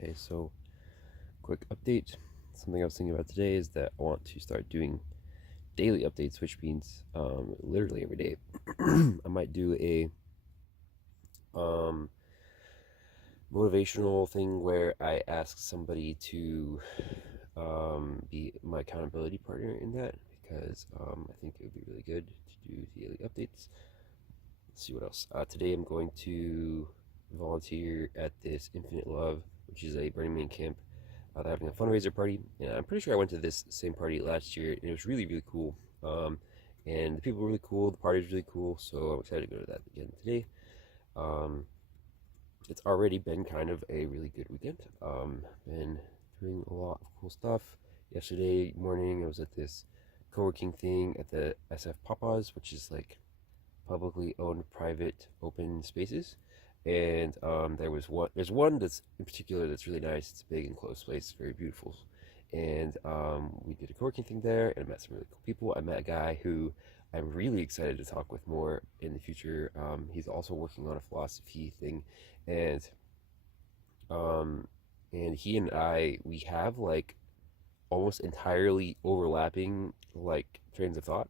Okay, so quick update. Something I was thinking about today is that I want to start doing daily updates, which means literally every day. I might do a um, motivational thing where I ask somebody to be my accountability partner in that because I think it would be really good to do daily updates. Let's see what else. Today I'm going to volunteer at this Infinite Love, which is a Burning Man camp. They're having a fundraiser party, and I'm pretty sure I went to this same party last year, and it was really, really cool. And the people were really cool, the party was really cool, so I'm excited to go to that again today. Um, it's already been kind of a really good weekend. Been doing a lot of cool stuff. Yesterday morning, I was at this co-working thing at the SF Papas, which is like publicly owned private open spaces, and there's one that's in particular that's really nice. It's a big enclosed place, very beautiful, and we did a co-working thing there, and I met some really cool people. I met a guy who I'm really excited to talk with more in the future. He's also working on a philosophy thing, and um, he and we have like almost entirely overlapping like trains of thought,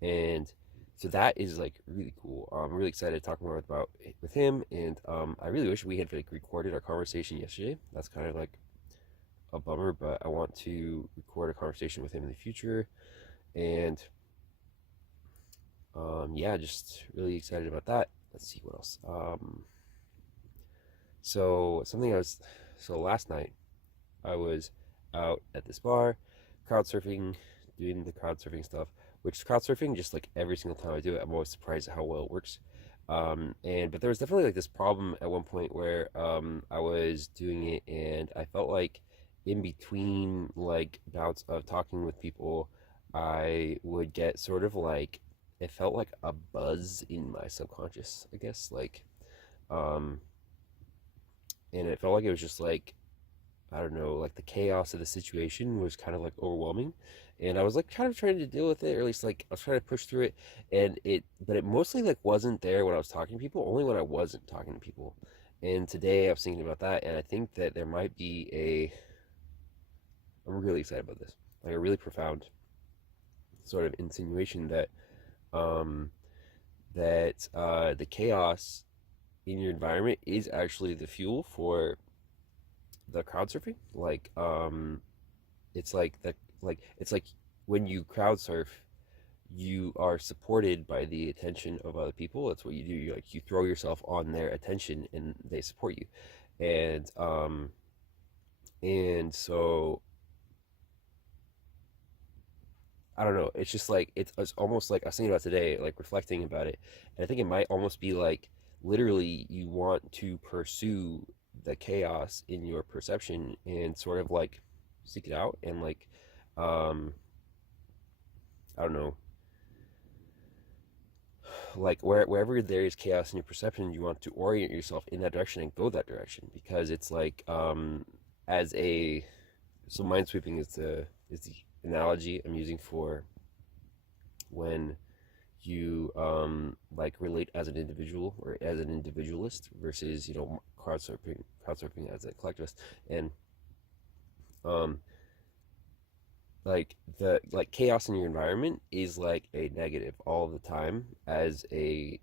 and so that is like really cool. I'm really excited to talk more about it with him, and I really wish we had like recorded our conversation yesterday. That's kind of like a bummer, but I want to record a conversation with him in the future, and yeah, just really excited about that. Let's see what else. So something I was so last night I was out at this bar, crowd surfing, doing the crowd surfing stuff. Which crowd surfing, just like every single time I do it, I'm always surprised at how well it works. And but there was definitely like this problem at one point where I was doing it, and I felt like in between like bouts of talking with people, I would get sort of like it felt like a buzz in my subconscious, I guess, um, and it felt like it was just like I don't know, like the chaos of the situation was kind of like overwhelming. And I was like kind of trying to deal with it, or at least like I was trying to push through it. But it mostly like wasn't there when I was talking to people, only when I wasn't talking to people. And today I was thinking about that, and I think that there might be I'm really excited about this, like a really profound sort of insinuation that, um, the chaos in your environment is actually the fuel for the crowd surfing. It's like that it's like when you crowd surf, you are supported by the attention of other people. That's what you do. You throw yourself on their attention and they support you. And um and so I don't know, it's just like it's almost like I was thinking about today, like reflecting about it, and I think it might almost be like literally you want to pursue the chaos in your perception and sort of like seek it out, and like um I don't know, like wherever there is chaos in your perception, you want to orient yourself in that direction and go that direction, because it's like as a so minesweeping is the analogy I'm using for when you like relate as an individual or as an individualist versus crowd surfing as a collectivist. And um like the like chaos in your environment is like a negative all the time as an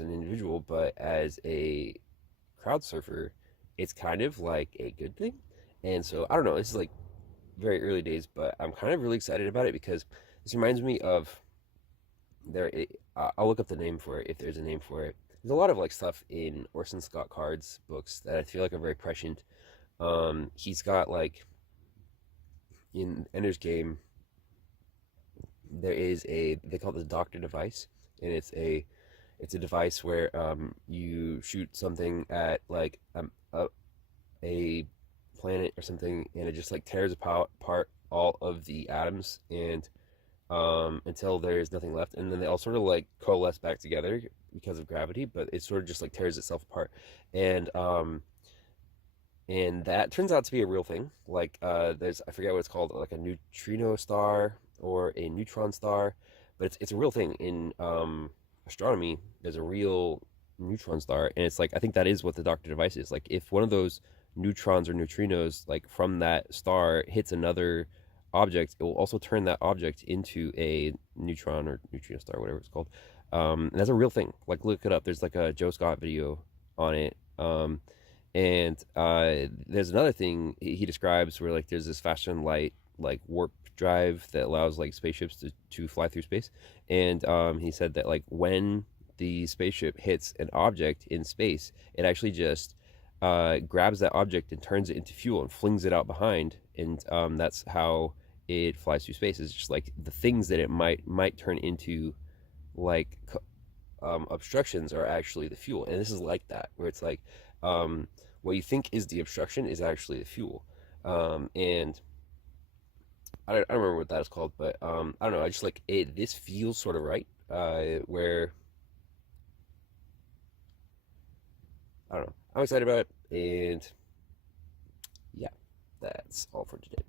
individual, but as a crowd surfer it's kind of like a good thing. And so I don't know, this is like very early days, but I'm kind of really excited about it because this reminds me of I'll look up the name for it if there's a name for it. There's a lot of like stuff in Orson Scott Card's books that I feel like are very prescient. He's got like in Ender's Game, there is a they call it the Doctor device, and it's a device where you shoot something at like a planet or something, and it just like tears apart all of the atoms, and until there's nothing left, and then they all sort of like coalesce back together because of gravity, but it sort of just like tears itself apart, and that turns out to be a real thing. Like there's I forget what it's called, like a neutrino star or a neutron star, but it's a real thing in astronomy. There's a real neutron star, and it's like I think that is what the Doctor device is. Like if one of those neutrons or neutrinos like from that star hits another object, it will also turn that object into a neutron or neutrino star, whatever it's called. And that's a real thing. Like look it up. There's like a Joe Scott video on it. And there's another thing he describes where like there's this faster than light like warp drive that allows like spaceships to fly through space. And he said that like when the spaceship hits an object in space, it actually just grabs that object and turns it into fuel and flings it out behind, and that's how it flies through space. It's just like the things that it might turn into, like obstructions, are actually the fuel. And this is like that, where it's like what you think is the obstruction is actually the fuel. And I don't remember what that is called, but I don't know. I just like it. This feels sort of right. Where I don't know. I'm excited about it, and yeah, that's all for today.